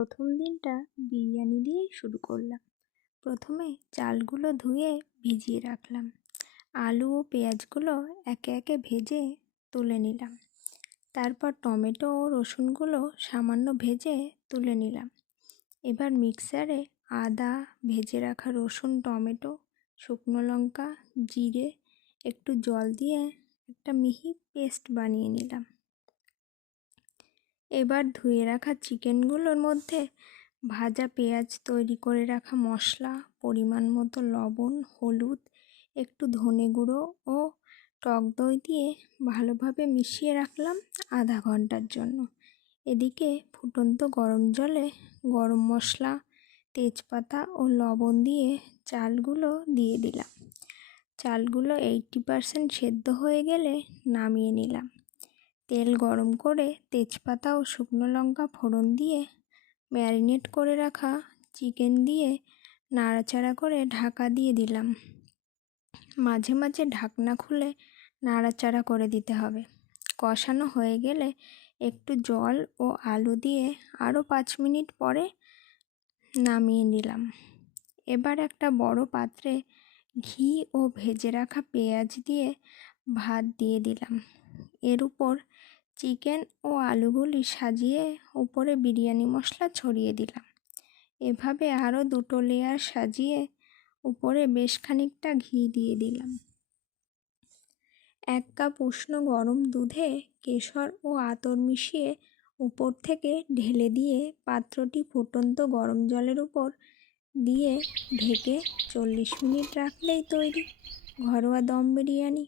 প্রথম দিনটা বিরিয়ানি দিয়েই শুরু করলাম। প্রথমে চালগুলো ধুয়ে ভিজিয়ে রাখলাম। আলু ও পেঁয়াজগুলো একে একে ভেজে তুলে নিলাম। তারপর টমেটো ও রসুনগুলো সামান্য ভেজে তুলে নিলাম। এবার মিক্সারে আদা, ভেজে রাখা রসুন, টমেটো, শুকনো লঙ্কা, জিরে, একটু জল দিয়ে একটা মিহি পেস্ট বানিয়ে নিলাম। এবার ধুয়ে রাখা চিকেনগুলোর মধ্যে ভাজা পেঁয়াজ, তৈরি করে রাখা মশলা, পরিমাণ মতো লবণ, হলুদ, একটু ধনে গুঁড়ো ও টক দই দিয়ে ভালোভাবে মিশিয়ে রাখলাম আধা ঘন্টার জন্য। এদিকে ফুটন্ত গরম জলে গরম মশলা, তেজপাতা ও লবণ দিয়ে চালগুলো দিয়ে দিলাম। চালগুলো 80% সেদ্ধ হয়ে গেলে নামিয়ে নিলাম। তেল গরম করে তেজপাতা ও শুকনো লঙ্কা ফোড়ন দিয়ে ম্যারিনেট করে রাখা চিকেন দিয়ে নাড়াচাড়া করে ঢাকা দিয়ে দিলাম। মাঝে মাঝে ঢাকনা খুলে নাড়াচাড়া করে দিতে হবে। কষানো হয়ে গেলে একটু জল ও আলু দিয়ে আরও 5 মিনিট পরে নামিয়ে নিলাম। এবার একটা বড় পাত্রে ঘি ও ভেজে রাখা পেঁয়াজ দিয়ে ভাত দিয়ে দিলাম। এর উপর চিকেন ও আলুগুলি সাজিয়ে উপরে বিরিয়ানি মশলা ছড়িয়ে দিলাম। এভাবে আরও 2টো লেয়ার সাজিয়ে উপরে বেশ খানিকটা ঘি দিয়ে দিলাম। 1 কাপ উষ্ণ গরম দুধে কেশর ও আতর মিশিয়ে উপর থেকে ঢেলে দিয়ে পাত্রটি ফুটন্ত গরম জলের উপর দিয়ে ঢেকে 40 মিনিট রাখলেই তৈরি ঘরোয়া দম বিরিয়ানি।